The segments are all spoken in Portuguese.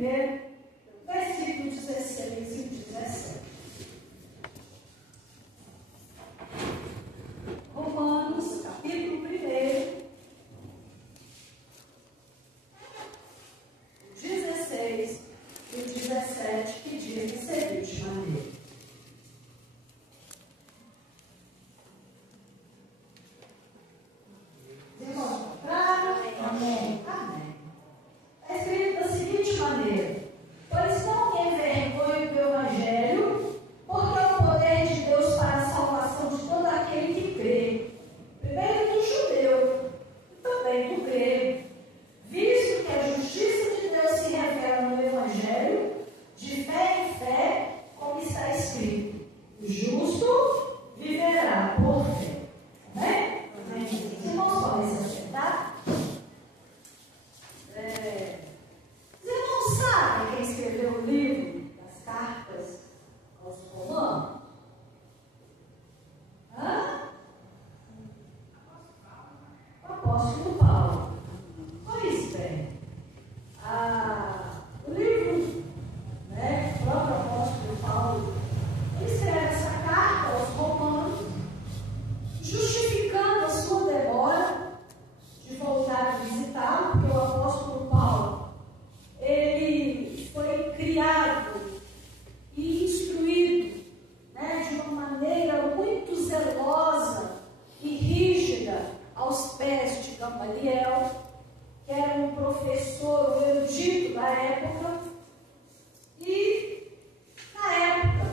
1, versículo 16 e 17. Romanos, capítulo 1, 16 e 17, que diz da seguinte maneira. Amém. Amém. É escrito da seguinte maneira: pois não me envergonho do Evangelho, porque é o poder de Deus para a salvação de todo aquele que crê, primeiro do judeu e também do grego, visto que a justiça de Deus se revela no Evangelho, de fé em fé, como está escrito: o justo viverá por fé. Amém? Amém. Os irmãos podem se acertar? Os irmãos sabem quem escreveu o livro das cartas aos Romanos? O apóstolo Paulo. Pois bem, o livro, o próprio apóstolo Paulo, ele escreve essa carta aos Romanos, justificando a sua demora de voltar a visitá-lo, porque o apóstolo Paulo, ele foi criado e instruído, de uma maneira muito zelosa e rígida aos pés de Gamaliel, que era um professor erudito da época. E na época,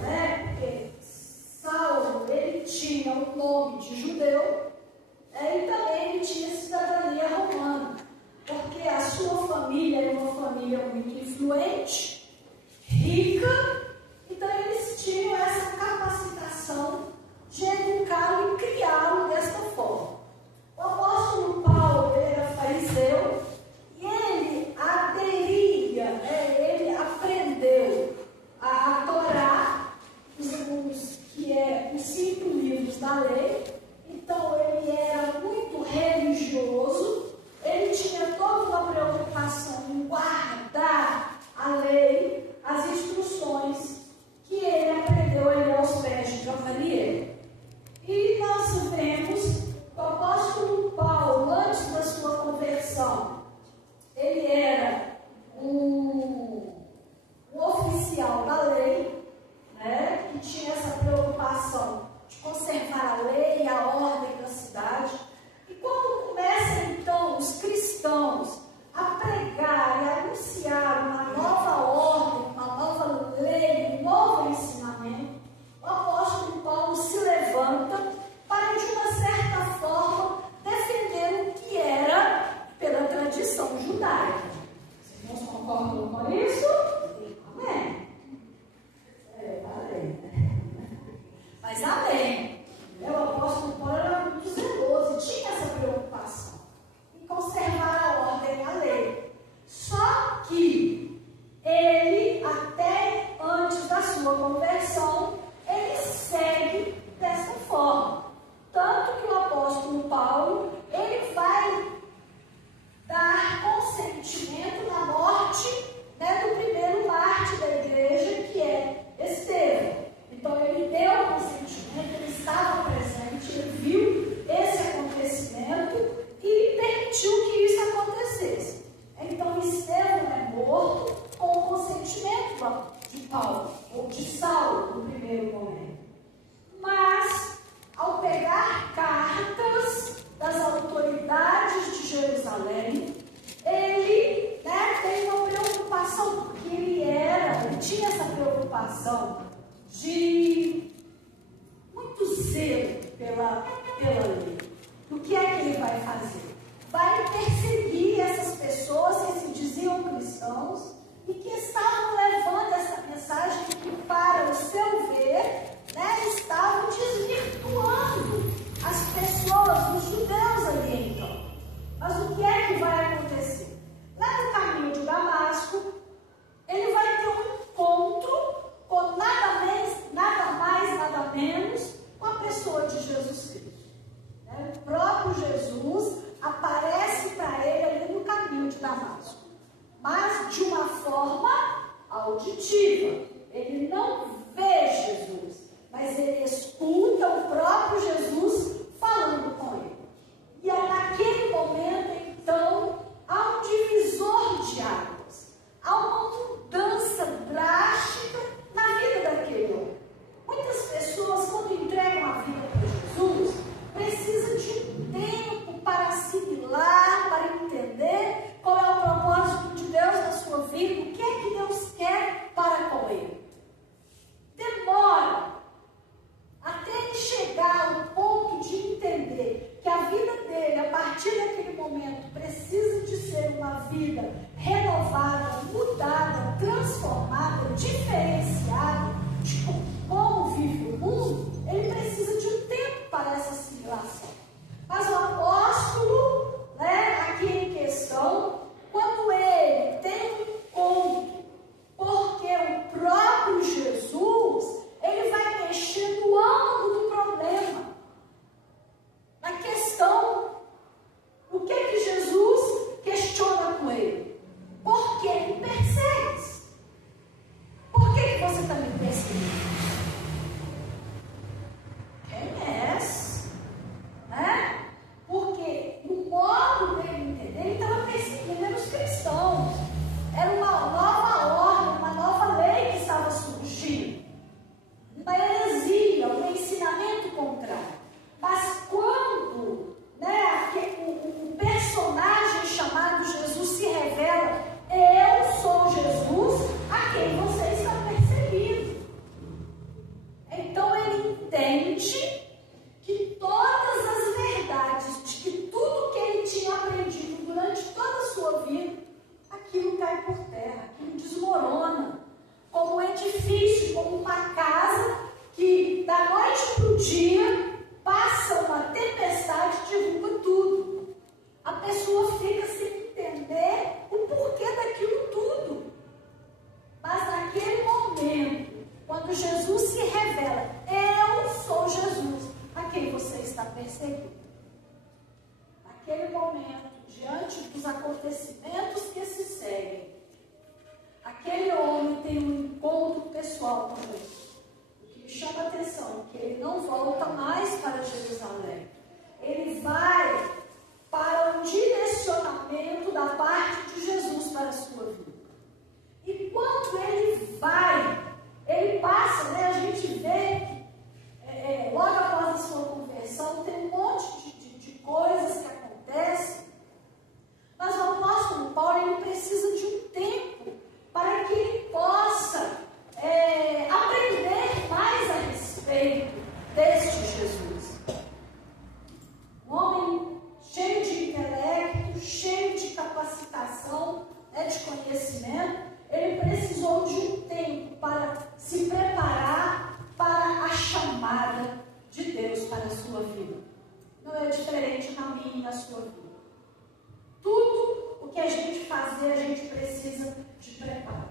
porque Saulo, ele tinha o nome de judeu, e também ele tinha cidadania romana, porque a sua família era uma família muito influente, rica. Então eles tinham essa capacitação de educá-lo e criá-lo desta forma. O apóstolo Paulo, ele era fariseu e ele aderia, ele aprendeu a Torá, os 5 livros da lei. Então ele era muito religioso, ele tinha toda uma preocupação em guardar a lei, as instruções que ele aprendeu ali aos pés de Gamaliel. E nós vemos o apóstolo Paulo, antes da sua conversão, ele era um oficial da lei, que tinha essa preocupação de conservar a lei e a ordem da cidade. E quando começam então os cristãos a pregar e a anunciar uma nova ordem, uma nova lei, um novo ensinamento, o apóstolo Paulo se levanta para, de uma certa forma, defender o que era pela tradição judaica. Vocês não concordam com isso? Amém. Mas amém. O apóstolo Paulo era muito zeloso e tinha essa preocupação em conservar a ordem e a lei. Só que ele, até antes da sua conversão, ele segue dessa forma. Tanto que o apóstolo Paulo, ele vai dar consentimento na morte do primeiro mártir da igreja, que é Estevão. Então ele deu consentimento, ele estava presente, ele viu esse acontecimento e permitiu que isso acontecesse. Então Estevão é morto com o consentimento de Paulo, ou de Saulo, no primeiro momento. Mas, ao pegar cartas das autoridades de Jerusalém, ele tem uma preocupação, porque ele tinha essa preocupação de muito zelo pela lei. O que é que ele vai fazer? Vai perseguir essas pessoas que se diziam cristãos e que estavam levando essa mensagem que, para o seu ver, estavam desvirtuando as pessoas, os judeus ali então. Mas o que é que vai acontecer? Lá no caminho de Damasco, ele vai ter um encontro com nada mais, nada menos, com a pessoa de Jesus Cristo. O próprio Jesus aparece para ele ali no caminho de Damasco, mas de uma forma precisa de ser uma vida renovada, mudada, transformada, diferenciada de como vive o mundo, ele precisa de um tempo para essa assimilação. Mas o apóstolo, aqui em questão, quando ele tem um encontro, porque o próprio Jesus, ele vai mexer no âmago do problema, na questão. O que Jesus questiona com ele? Por que me persegues? Por que você está me perseguindo? Quem és? Porque no modo dele entender, ele estava perseguindo os cristãos. Era uma nova ordem, uma nova lei que estava surgindo. Uma heresia, um ensinamento contrário. Mas quando o personagem chamado Jesus se revela, eu sou Jesus a quem você está perseguindo. Então ele entende que todas as verdades, de que tudo que ele tinha aprendido durante toda a sua vida, aquilo cai por terra, aquilo desmorona, como um edifício, como uma casa que da noite para o dia passa uma tempestade e derruba tudo. A pessoa fica sem entender o porquê daquilo tudo. Mas naquele momento, quando Jesus se revela, eu sou Jesus, a quem você está perseguindo. Naquele momento, diante dos acontecimentos que se seguem, aquele homem tem um encontro pessoal com Deus. O que me chama a atenção é que ele não volta mais para Jerusalém. Ele vai para um direcionamento da parte de Jesus para a sua vida. E quando ele vai, ele passa, a gente vê, logo após a sua conversão, tem um monte de coisas que acontecem. Mas o apóstolo Paulo, ele precisa de um tempo para que ele possa aprender mais a respeito deste Jesus. Um homem cheio de intelecto, cheio de capacitação, de conhecimento, ele precisou de um tempo para se preparar para a chamada de Deus para a sua vida. Não é diferente na minha e na sua vida. Tudo o que a gente fazer, a gente precisa de preparo.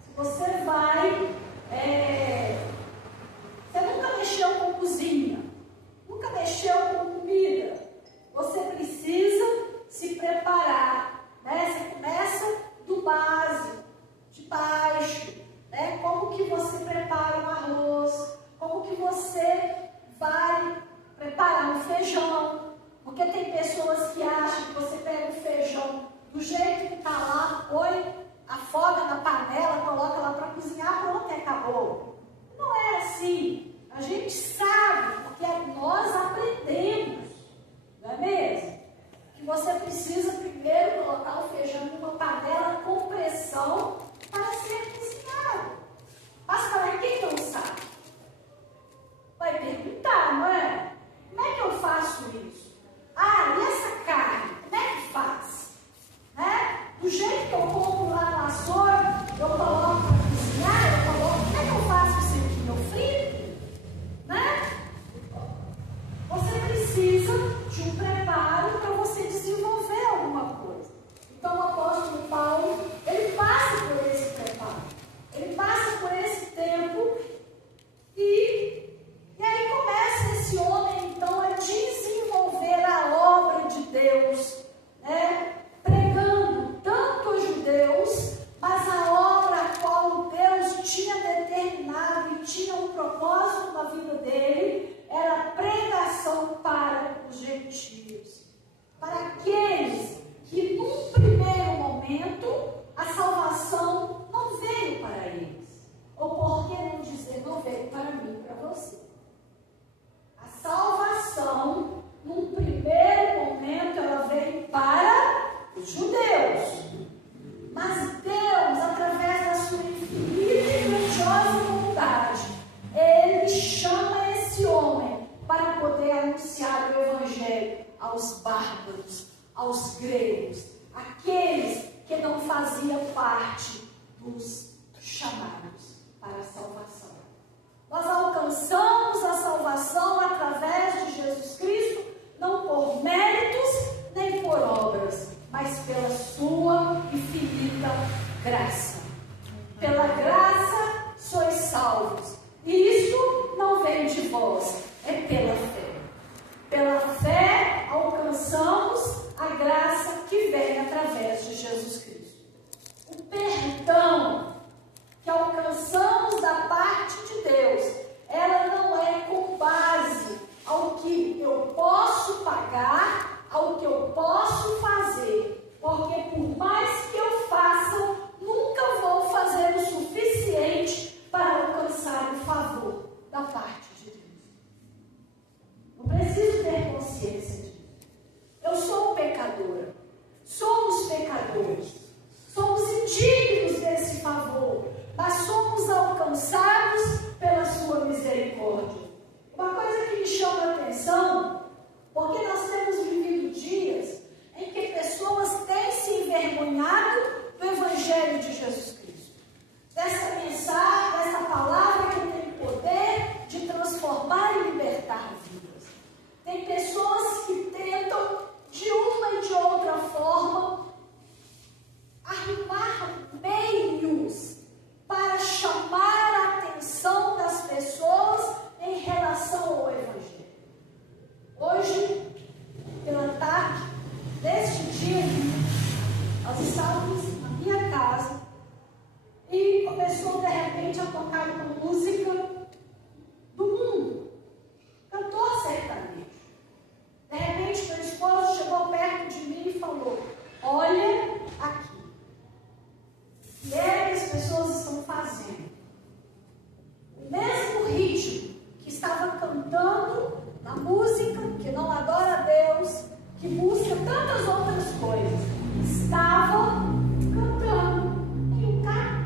Se você vai... você nunca mexeu com cozinha, nunca mexeu com comida, você precisa se preparar. Você começa do básico, de baixo. Como que você prepara um arroz, como que você vai preparar um feijão. Porque tem pessoas que acham que você pega o feijão do jeito que está lá, põe, afoga na panela, coloca lá para cozinhar, pronto, acabou. Não é assim. A gente sabe, porque nós aprendemos, não é mesmo? Que você precisa primeiro colocar o feijão numa panela com pressão para ser cozinhado. Mas para quem não sabe? Vai perguntar, não é? Como é que eu faço isso? E essa carne, como é que faz? Do jeito que eu compro lá no açougue, eu coloco para cozinhar, como é que eu faço isso aqui? Eu frito? Você precisa de um preparo para você desenvolver alguma coisa. Então o apóstolo Paulo, ele passa por esse preparo. Ele passa por esse tempo e aí começa esse homem então a desenvolver a obra de Deus, pregando tanto aos judeus, mas a obra a qual Deus tinha determinado e tinha um propósito na vida dele era a pregação para os gentios, para aqueles que num primeiro momento a salvação não veio para eles, ou por que não dizer não veio para mim e para você. A salvação, num primeiro momento, ela veio para os judeus. Mas Deus, através da sua infinita e grandiosa bondade, Ele chama esse homem para poder anunciar o Evangelho aos bárbaros, aos gregos, aqueles que não faziam parte dos chamados para a salvação. Nós alcançamos a salvação através de Jesus Cristo, não por méritos nem por obras, mas pela sua infinita graça. Pela graça sois salvos. E isso não vem de vós, é pela fé. Pela fé alcançamos a graça que vem através de Jesus Cristo. O perdão que alcançamos da parte de Deus, ela não é com base ao que eu posso pagar, ao que eu posso fazer, porque por mais que eu faça, nunca vou fazer o suficiente para alcançar o favor da parte de Deus. Não preciso ter consciência disso. Eu sou pecadora, somos pecadores, somos indignos desse favor, mas somos alcançados pela sua misericórdia. Uma coisa que me chama a atenção, porque nós temos vivido dias em que pessoas têm se envergonhado do Evangelho de Jesus Cristo. Dessa mensagem, dessa palavra que tem poder de transformar e libertar vidas. Tem pessoas que tentam, de uma e de outra forma, arrumar meios para chamar a atenção das pessoas em relação ao Evangelho. Hoje, pela tarde, deste dia, nós estávamos na minha casa e começou de repente a tocar uma música do mundo, cantor sertanejo. De repente, meu esposo chegou perto de mim e falou: olha aqui. E é que as pessoas estão fazendo. O mesmo ritmo que estava cantando na música, que não adora a Deus, que busca tantas outras coisas, estava cantando em um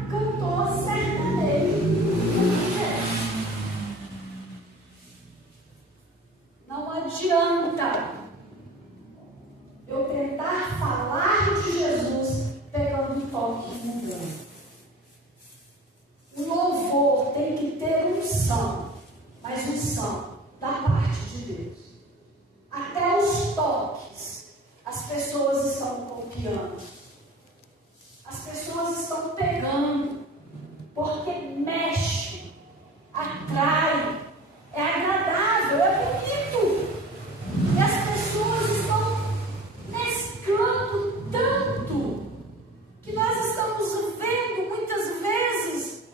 cantor sertanejo. Não adianta eu tentar falar de Jesus pegando um toque mundano. O louvor tem que ter unção, mas unção da parte de Deus. Até os toques, as pessoas estão copiando. As pessoas estão pegando, porque mexe, atrai, é agradável, é bonito. E as pessoas estão mesclando tanto que nós estamos vendo muitas vezes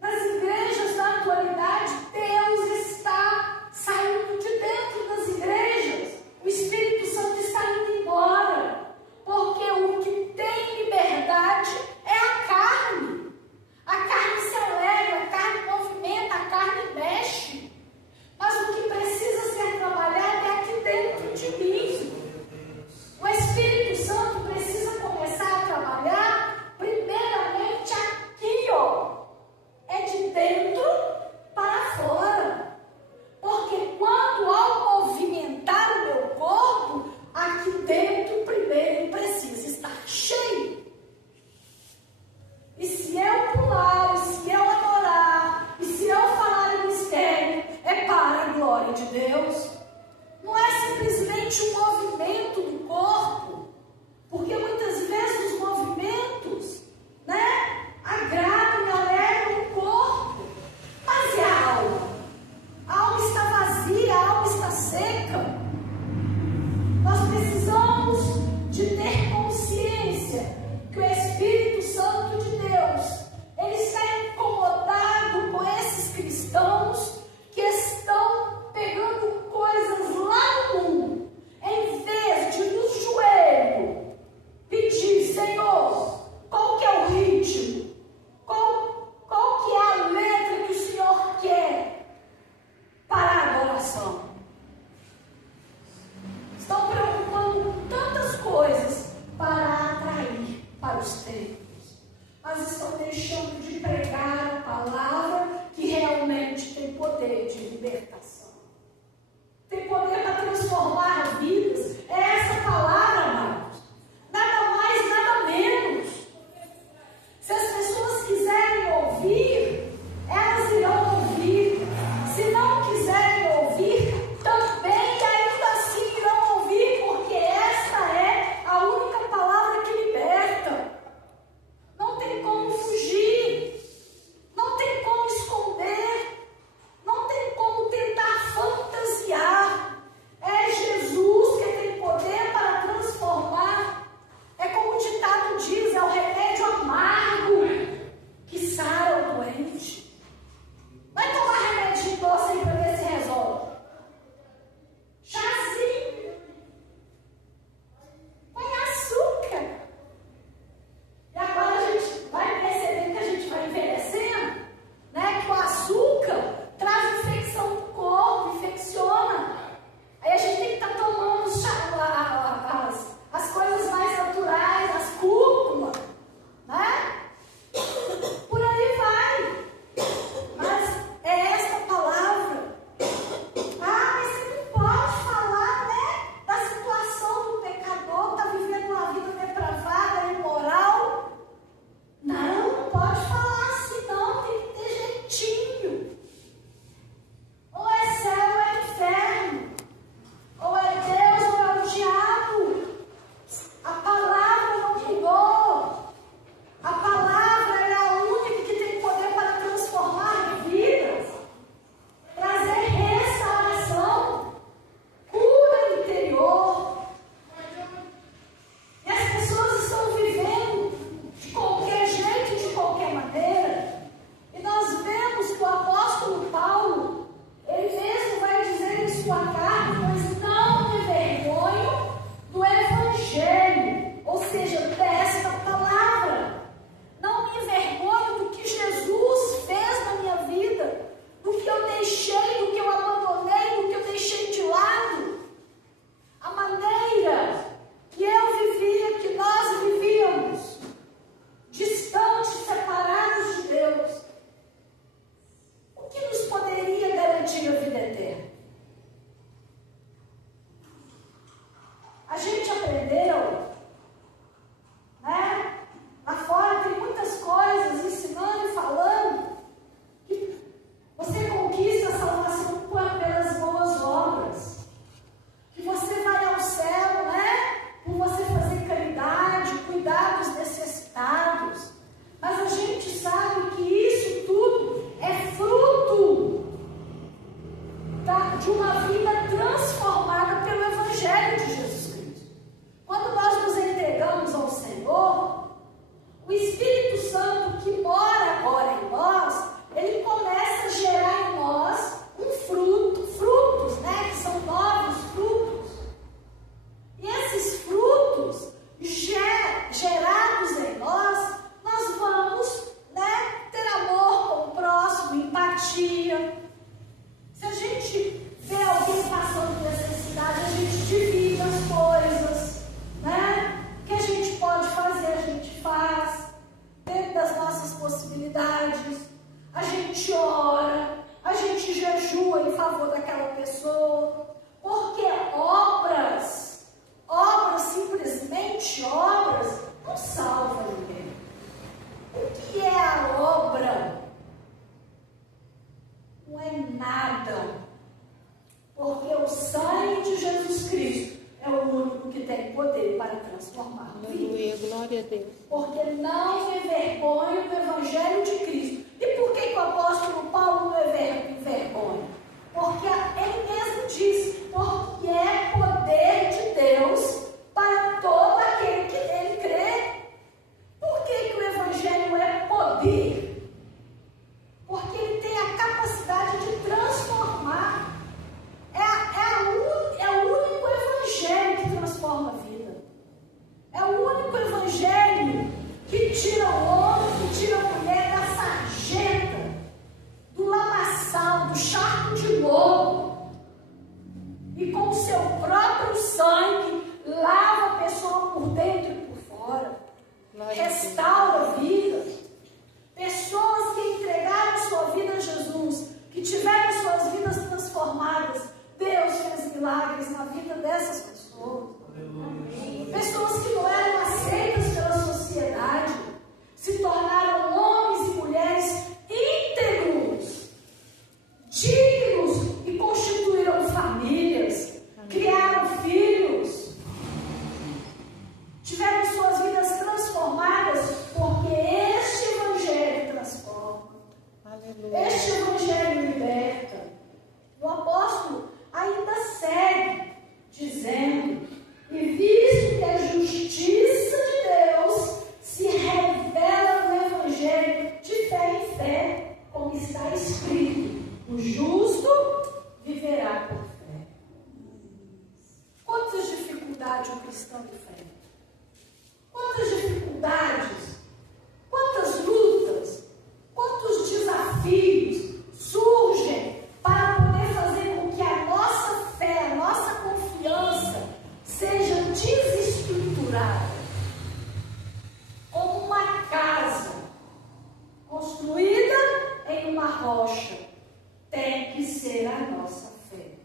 nas igrejas da atualidade, Deus está saindo de dentro aprendeu, né? Lá fora tem muitas coisas ensinando e falando que você conquista a salvação pelas boas obras, que você vai ao céu, né? Por você fazer caridade, cuidar dos necessitados. Mas a gente sabe que isso tudo é fruto de uma vida transformada pelo Evangelho de Jesus Cristo. Quando nós nos entregamos ao Senhor, o Espírito Santo que mora agora em nós, ele começa a gerar em nós frutos, né? Que são novos frutos. E esses frutos gerados em nós vamos, né, ter amor com o próximo, empatia. Se a gente vê alguém passando necessidade, a gente divide as coisas, né? O que a gente pode fazer, a gente faz, dentro das nossas possibilidades. A gente ora, a gente jejua em favor daquela pessoa, porque obras, simplesmente obras, não salvam ninguém. O que é a obra? Não é nada, porque o sangue de Jesus Cristo é o único que tem poder para transformar a vida. Aleluia, glória a Deus. Porque não me envergonho do Evangelho de Cristo. E por que o apóstolo Paulo não envergonha? Porque ele mesmo diz, porque é poder de Deus para todo aquele que nele crê. Por que o Evangelho é poder? Porque ele tem a capacidade de transformar. É o único Evangelho que transforma a vida. É o único Evangelho que tira o homem, que tira a mulher da sarjeta, do lamaçal, do charco de lobo. E com o seu próprio sangue, lava a pessoa por dentro e por fora. Restaura a vida. Pessoas que entregaram sua vida a Jesus, que tiveram suas vidas transformadas, Deus fez milagres na vida dessas pessoas. Pessoas que não eram aceitas pela sociedade, se tornaram homens e mulheres íntegros, dignos e constituíram famílias, criaram filhos, tiveram suas vidas transformadas, porque este Evangelho transforma. Aleluia. Este Evangelho liberta. O apóstolo ainda segue dizendo: e visto que a justiça de Deus se revela no Evangelho de fé em fé, como está escrito, o justo viverá por fé. Quantas dificuldades o cristão enfrenta? Quantas dificuldades, quantas lutas, quantos desafios surgem para poder fazer com que a nossa fé, a nossa confiança seja desestruturada, como uma casa construída em uma rocha. Tem que ser a nossa fé.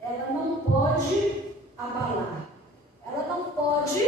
Ela não pode abalar, ela não pode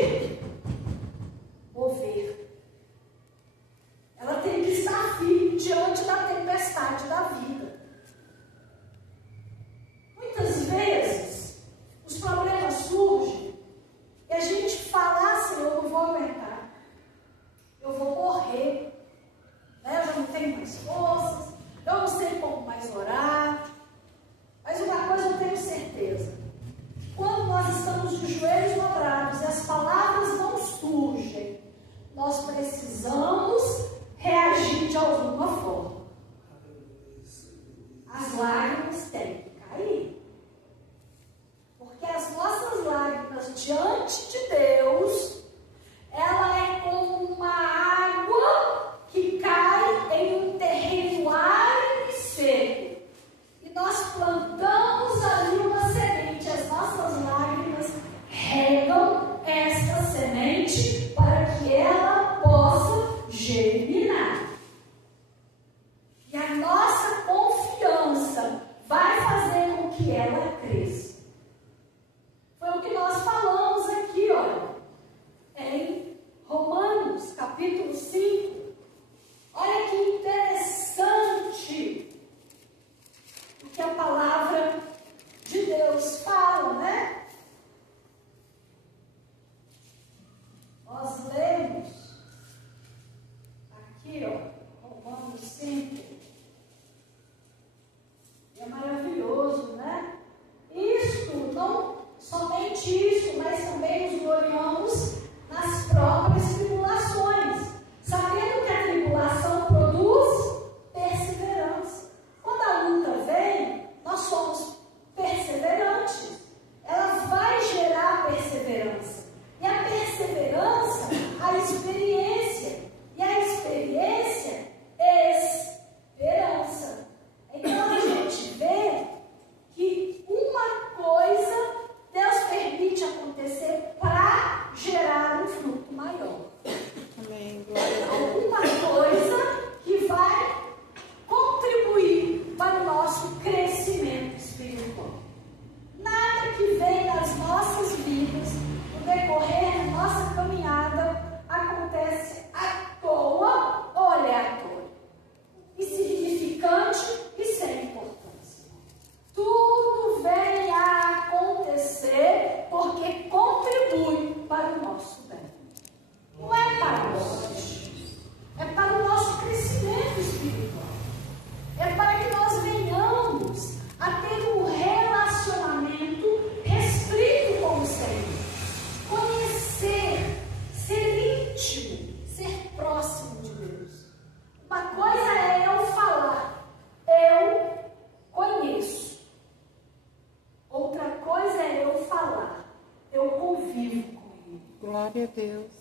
Glória a Deus.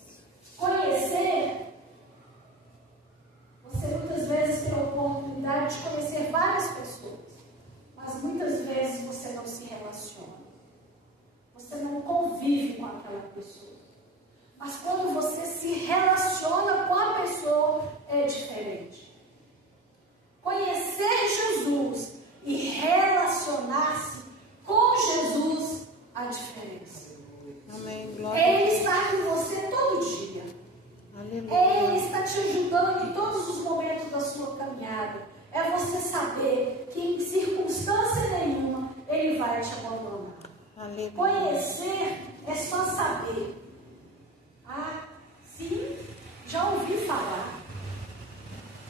Conhecer, você muitas vezes tem a oportunidade de conhecer várias pessoas, mas muitas vezes você não se relaciona. Você não convive com aquela pessoa. Mas quando você se relaciona com a pessoa, é diferente. Conhecer Jesus e relacionar-se com Jesus, a diferença. Amém. Glória. Ele está com você todo dia. Aleluia. Ele está te ajudando em todos os momentos da sua caminhada. É você saber que em circunstância nenhuma Ele vai te abandonar. Aleluia. Conhecer é só saber. Ah, sim, já ouvi falar.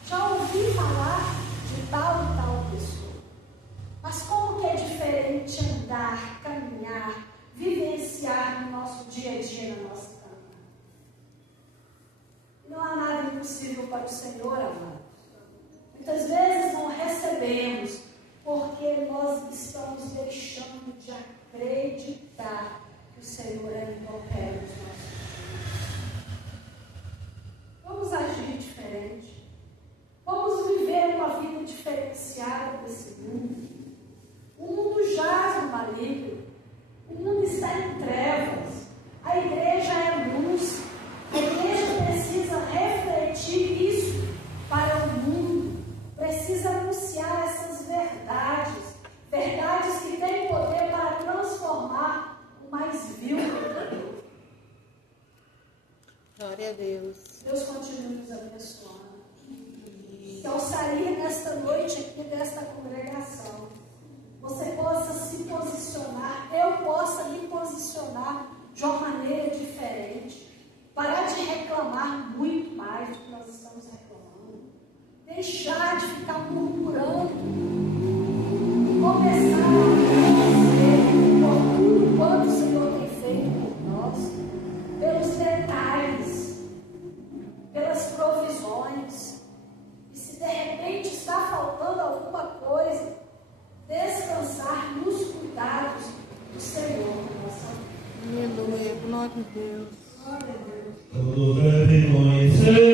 Já ouvi falar de tal e tal pessoa. Mas como que é diferente andar, caminhar, vivenciar no nosso dia a dia, na nossa caminhada? Não há nada impossível para o Senhor, amado. Muitas vezes não recebemos porque nós estamos deixando de acreditar que o Senhor ainda opera nos nossos dias. Vamos agir diferente. Vamos viver uma vida diferenciada desse mundo. O mundo jaz no maligno. O mundo está em trevas. A igreja é luz. A igreja precisa refletir isso para o mundo. Precisa anunciar essas verdades. Verdades que têm poder para transformar o mais vil pecador. Glória a Deus. Deus continue nos abençoando. Que ao sair nesta noite aqui desta congregação, você possa se posicionar, eu possa me posicionar de uma maneira diferente. Parar de reclamar muito mais do que nós estamos reclamando. Deixar de ficar murmurando. Começar a agradecer por tudo quanto o Senhor tem feito por nós. Pelos detalhes. Pelas provisões. E se de repente está faltando alguma coisa, descansar nos cuidados do Senhor. Aleluia. Glória a Deus. Glória a Deus. Todo deve conhecer